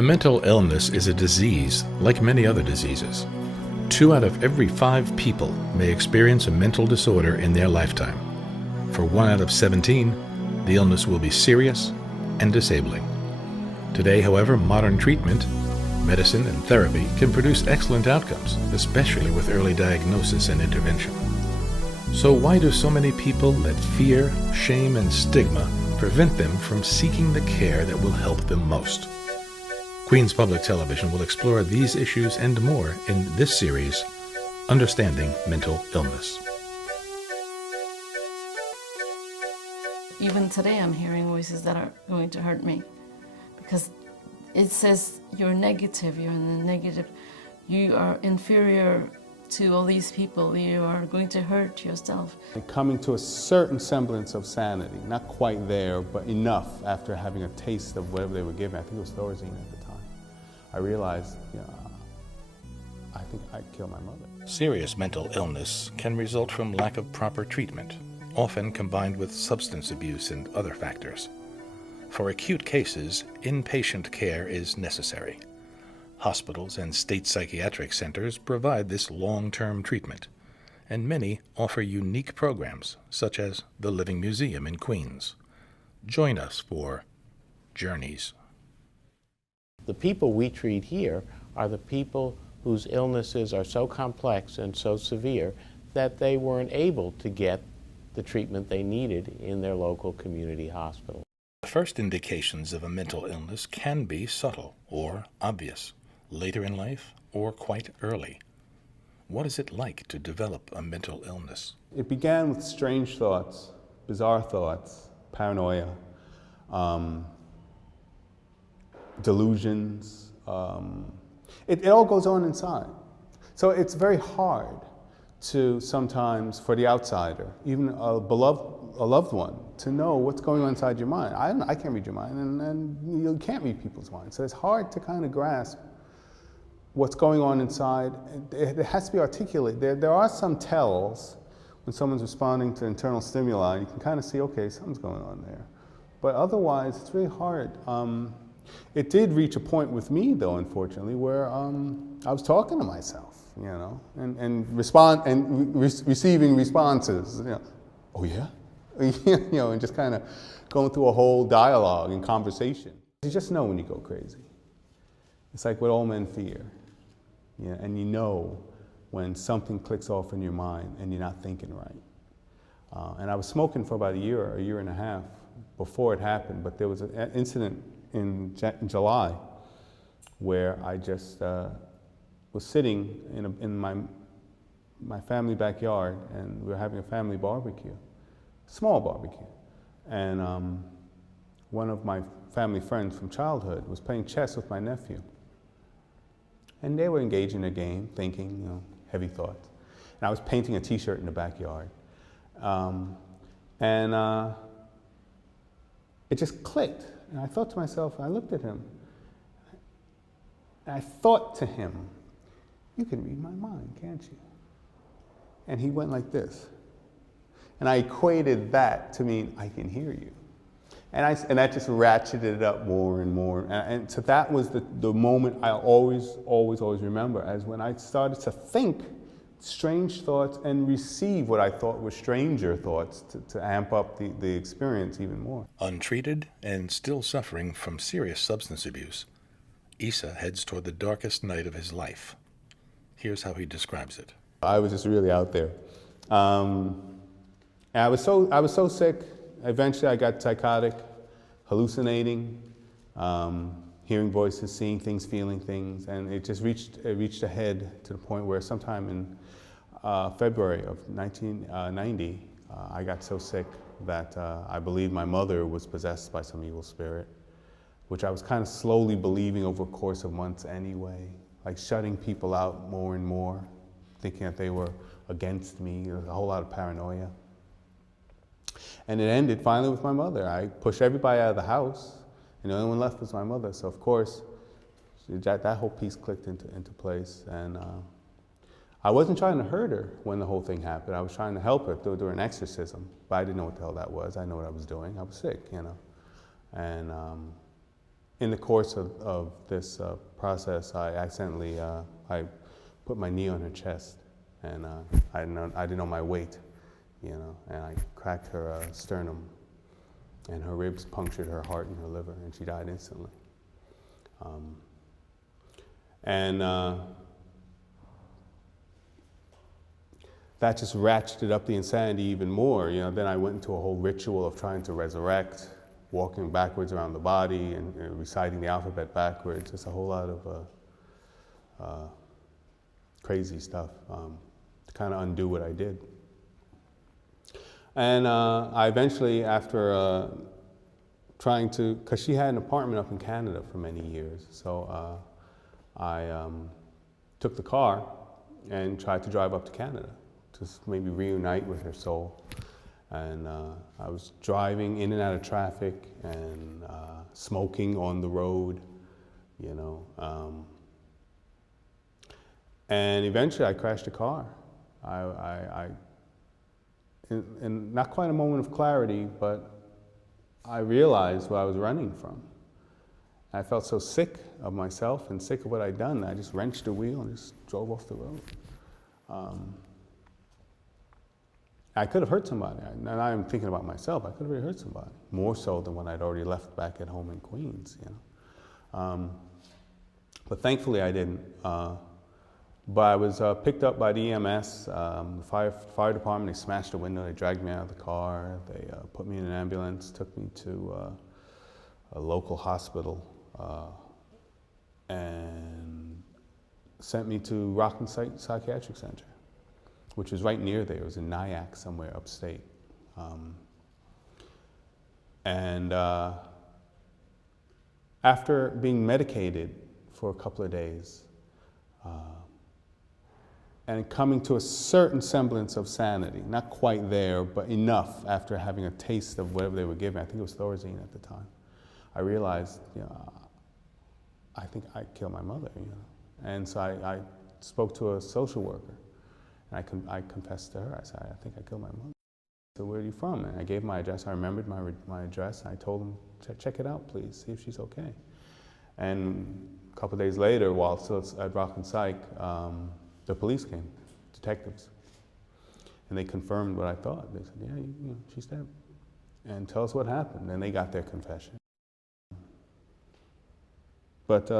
A mental illness is a disease like many other diseases. 2 out of every 5 people may experience a mental disorder in their lifetime. For 1 out of 17, the illness will be serious and disabling. Today, however, modern treatment, medicine, and therapy can produce excellent outcomes, especially with early diagnosis and intervention. So why do so many people let fear, shame, and stigma prevent them from seeking the care that will help them most? Queens Public Television will explore these issues and more in this series, Understanding Mental Illness. Even today I'm hearing voices that are going to hurt me because it says you're negative, you're in the negative, you are inferior to all these people, you are going to hurt yourself. And coming to a certain semblance of sanity, not quite there, but enough after having a taste of whatever they were given. I think it was Thorazine at the time. I realized, I think I'd kill my mother. Serious mental illness can result from lack of proper treatment, often combined with substance abuse and other factors. For acute cases, inpatient care is necessary. Hospitals and state psychiatric centers provide this long-term treatment, and many offer unique programs, such as the Living Museum in Queens. Join us for Journeys. The people we treat here are the people whose illnesses are so complex and so severe that they weren't able to get the treatment they needed in their local community hospital. The first indications of a mental illness can be subtle or obvious, later in life or quite early. What is it like to develop a mental illness? It began with strange thoughts, bizarre thoughts, paranoia, delusions. It all goes on inside. So it's very hard to sometimes, for the outsider, even a loved one, to know what's going on inside your mind. I can't read your mind, and you can't read people's minds. So it's hard to kind of grasp what's going on inside. It has to be articulate. There are some tells when someone's responding to internal stimuli. You can kind of see, okay, something's going on there. But otherwise, it's really hard. It did reach a point with me, though, unfortunately, where I was talking to myself, and receiving responses. Oh yeah, and just kind of going through a whole dialogue and conversation. You just know when you go crazy. It's like what all men fear, and you know when something clicks off in your mind and you're not thinking right. And I was smoking for about a year and a half before it happened, but there was an incident in July where I just was sitting in my family backyard, and we were having a family barbecue, small barbecue, and one of my family friends from childhood was playing chess with my nephew, and they were engaged in a game, thinking, heavy thoughts, and I was painting a t-shirt in the backyard, and it just clicked. And I thought to myself, I looked at him, and I thought to him, you can read my mind, can't you? And he went like this. And I equated that to mean, I can hear you. And that just ratcheted it up more and more. And so that was the moment I always remember, as when I started to think strange thoughts and receive what I thought were stranger thoughts to amp up the experience even more. Untreated and still suffering from serious substance abuse, Issa heads toward the darkest night of his life. Here's how he describes it. I was just really out there. And I was so sick, eventually I got psychotic, hallucinating, hearing voices, seeing things, feeling things, and it just reached ahead to the point where sometime in February of 1990, I got so sick that I believed my mother was possessed by some evil spirit, which I was kind of slowly believing over a course of months anyway, like shutting people out more and more, thinking that they were against me. There was a whole lot of paranoia. And it ended finally with my mother. I pushed everybody out of the house, and the only one left was my mother. So of course, that whole piece clicked into place. And I wasn't trying to hurt her when the whole thing happened. I was trying to help her during an exorcism, but I didn't know what the hell that was. I know what I was doing. I was sick, And in the course of this process, I accidentally I put my knee on her chest, and I didn't know my weight, you know, and I cracked her sternum, and her ribs punctured her heart and her liver, and she died instantly. That just ratcheted up the insanity even more. You know, then I went into a whole ritual of trying to resurrect, walking backwards around the body and reciting the alphabet backwards. Just a whole lot of crazy stuff to kind of undo what I did. And I eventually, after trying to, because she had an apartment up in Canada for many years, so I took the car and tried to drive up to Canada to maybe reunite with her soul. And I was driving in and out of traffic and smoking on the road, you know. And eventually I crashed a car. In not quite a moment of clarity, but I realized what I was running from. I felt so sick of myself and sick of what I'd done that I just wrenched the wheel and just drove off the road. I could have hurt somebody. Now I'm thinking about myself. I could have really hurt somebody, more so than when I'd already left back at home in Queens, you know. But thankfully I didn't. But I was picked up by the EMS, the fire department. They smashed the window, they dragged me out of the car, they put me in an ambulance, took me to a local hospital, and sent me to Rockland Psychiatric Center, which was right near there. It was in Nyack, somewhere upstate. After being medicated for a couple of days, and coming to a certain semblance of sanity, not quite there, but enough after having a taste of whatever they were giving, I think it was Thorazine at the time, I realized, you know, I think I killed my mother, you know. And so I spoke to a social worker, and I confessed to her. I said, I think I killed my mother. So where are you from? And I gave my address. I remembered my address. I told him, check it out, please, see if she's okay. And a couple of days later, while still at Rockland Psych, the police came, detectives, and they confirmed what I thought. They said, yeah, you know, she's dead. And tell us what happened. And they got their confession. But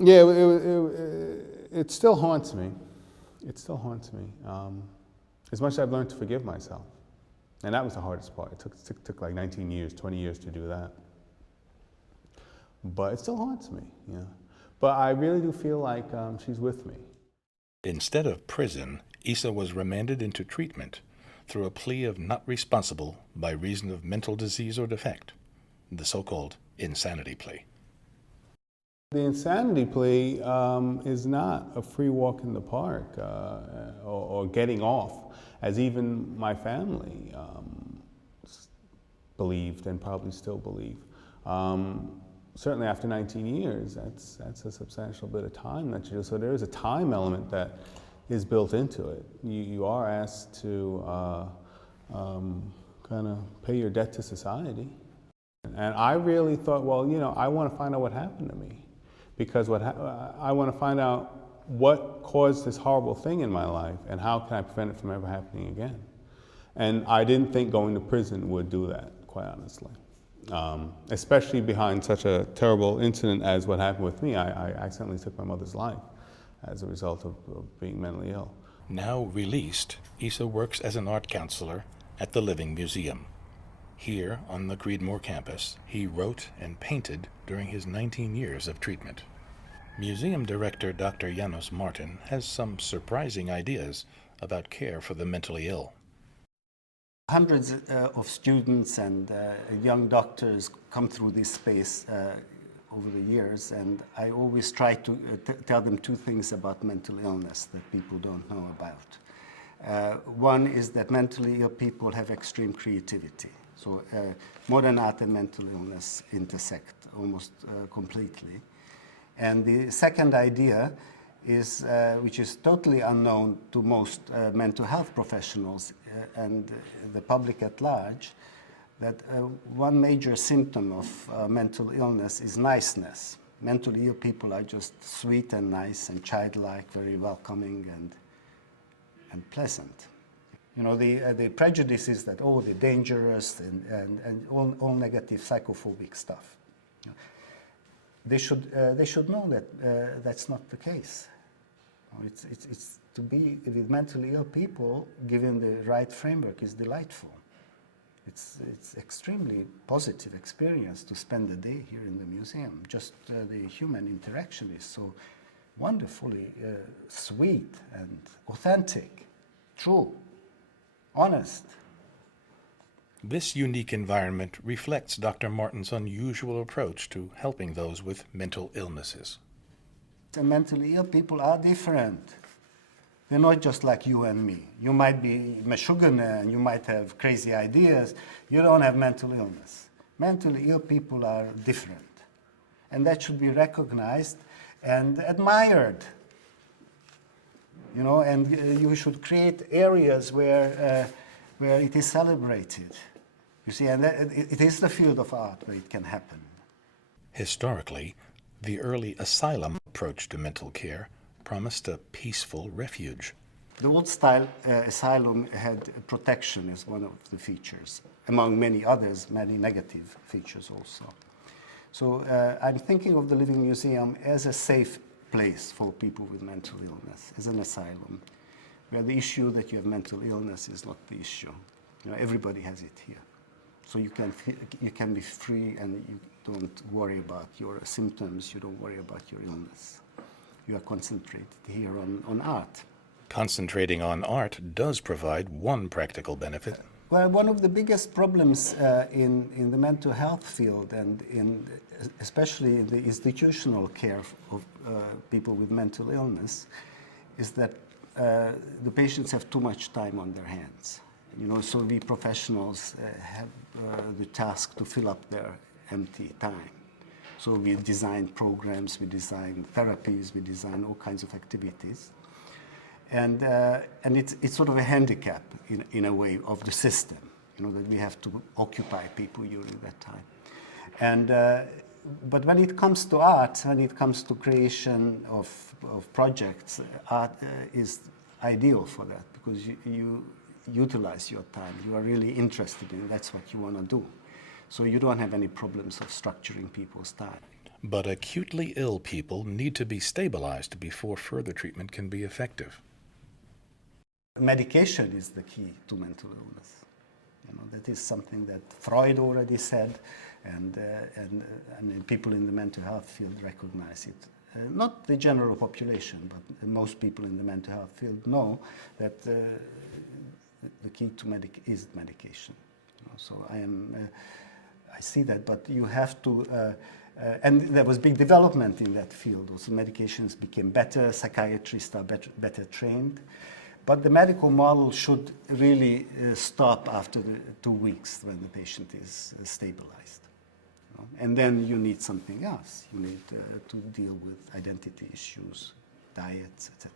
yeah, it still haunts me. It still haunts me. As much as I've learned to forgive myself. And that was the hardest part. It took like 19 years, 20 years to do that. But it still haunts me, you know. But I really do feel like she's with me. Instead of prison, Issa was remanded into treatment through a plea of not responsible by reason of mental disease or defect, the so-called insanity plea. The insanity plea is not a free walk in the park or getting off, as even my family believed and probably still believe. Certainly after 19 years, that's a substantial bit of time that you do. So there is a time element that is built into it. You are asked to kind of pay your debt to society. And I really thought, well, you know, I want to find out what happened to me, because I want to find out what caused this horrible thing in my life and how can I prevent it from ever happening again. And I didn't think going to prison would do that, quite honestly. Especially behind such a terrible incident as what happened with me. I accidentally took my mother's life as a result of being mentally ill. Now released, Issa works as an art counselor at the Living Museum. Here on the Creedmoor campus, he wrote and painted during his 19 years of treatment. Museum director Dr. Janos Martin has some surprising ideas about care for the mentally ill. Hundreds of students and young doctors come through this space over the years, and I always try to tell them two things about mental illness that people don't know about. One is that mentally ill people have extreme creativity. So modern art and mental illness intersect almost completely. And the second idea is, which is totally unknown to most mental health professionals and the public at large, that one major symptom of mental illness is niceness. Mentally ill people are just sweet and nice and childlike, very welcoming and pleasant. You know, the prejudice is that, oh, they're dangerous and all negative psychophobic stuff. They should know that that's not the case. It's to be with mentally ill people, given the right framework, is delightful. It's extremely positive experience to spend a day here in the museum. Just the human interaction is so wonderfully sweet and authentic, true, honest. This unique environment reflects Dr. Martin's unusual approach to helping those with mental illnesses. The mentally ill people are different. They're not just like you and me. You might be Meshuggah and you might have crazy ideas. You don't have mental illness. Mentally ill people are different. And that should be recognized and admired. You know, and you should create areas where it is celebrated. You see, and it is the field of art where it can happen. Historically, the early asylum approach to mental care promised a peaceful refuge. The old-style asylum had protection as one of the features, among many others, many negative features also. So I'm thinking of the Living Museum as a safe place for people with mental illness, as an asylum, where the issue that you have mental illness is not the issue. You know, everybody has it here. So you can be free and you don't worry about your symptoms, you don't worry about your illness. You are concentrated here on art. Concentrating on art does provide one practical benefit. Well, one of the biggest problems in the mental health field and especially in the institutional care of people with mental illness is that the patients have too much time on their hands. You know, so we professionals have the task to fill up their empty time. So we design programs, we design therapies, we design all kinds of activities. And it's sort of a handicap in a way of the system, you know, that we have to occupy people during that time. And, but when it comes to art, when it comes to creation of projects, art is ideal for that because you utilize your time. You are really interested in it. That's what you want to do. So you don't have any problems of structuring people's time. But acutely ill people need to be stabilized before further treatment can be effective. Medication is the key to mental illness. You know, that is something that Freud already said, and people in the mental health field recognize it. Not the general population, but most people in the mental health field know that the key to is medication. You know, so I see that, but you have to, and there was big development in that field. Also, medications became better, psychiatrists are better trained, but the medical model should really stop after the 2 weeks when the patient is stabilized. You know? And then you need something else. You need to deal with identity issues, diets, etc.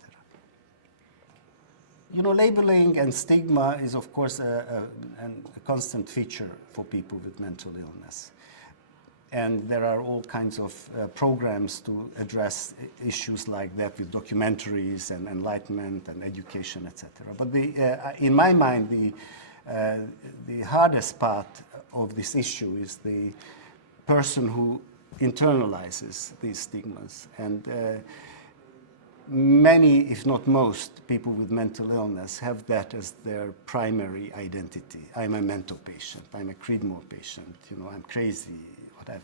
You know, labeling and stigma is, of course, a constant feature for people with mental illness. And there are all kinds of programs to address issues like that with documentaries and enlightenment and education, etc. But in my mind, the hardest part of this issue is the person who internalizes these stigmas. And many, if not most, people with mental illness have that as their primary identity. I'm a mental patient, I'm a Creedmoor patient, you know, I'm crazy, whatever.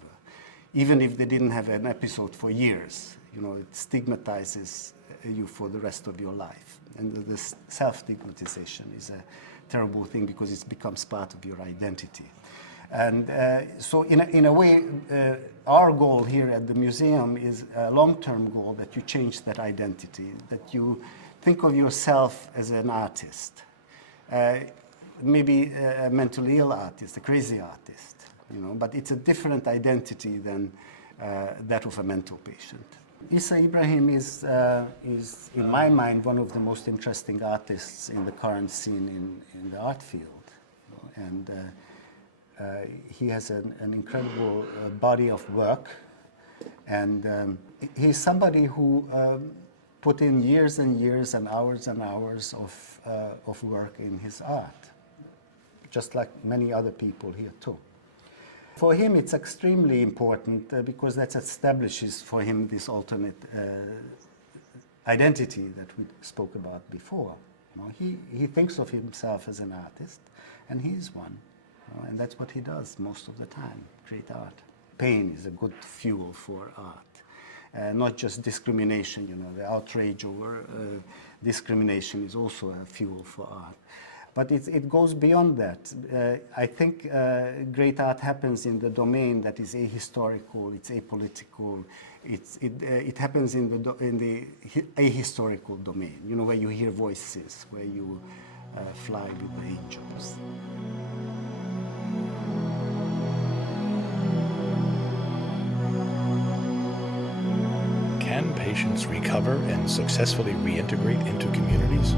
Even if they didn't have an episode for years, you know, it stigmatizes you for the rest of your life. And this self-stigmatization is a terrible thing because it becomes part of your identity. And so in a way, our goal here at the museum is a long-term goal that you change that identity, that you think of yourself as an artist, maybe a mentally ill artist, a crazy artist, you know, but it's a different identity than that of a mental patient. Issa Ibrahim is, in my mind, one of the most interesting artists in the current scene in the art field. You know, and He has an incredible body of work, and he's somebody who put in years and years and hours of work in his art, just like many other people here too. For him, it's extremely important because that establishes for him this alternate identity that we spoke about before. You know, he thinks of himself as an artist, and he is one. You know, and that's what he does most of the time, create art. Pain is a good fuel for art. Not just discrimination, you know, the outrage over discrimination is also a fuel for art. But it goes beyond that. I think great art happens in the domain that is ahistorical, it's apolitical, it happens in the ahistorical domain, you know, where you hear voices, where you fly with the angels. Can patients recover and successfully reintegrate into communities?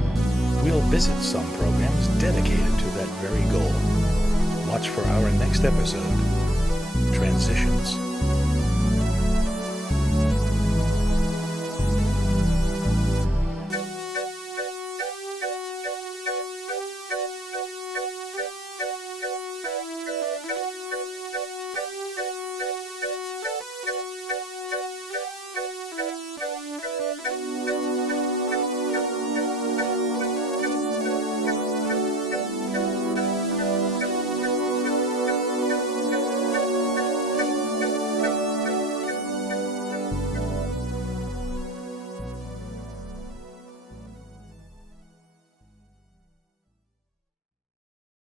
We'll visit some programs dedicated to that very goal. Watch for our next episode, Transitions.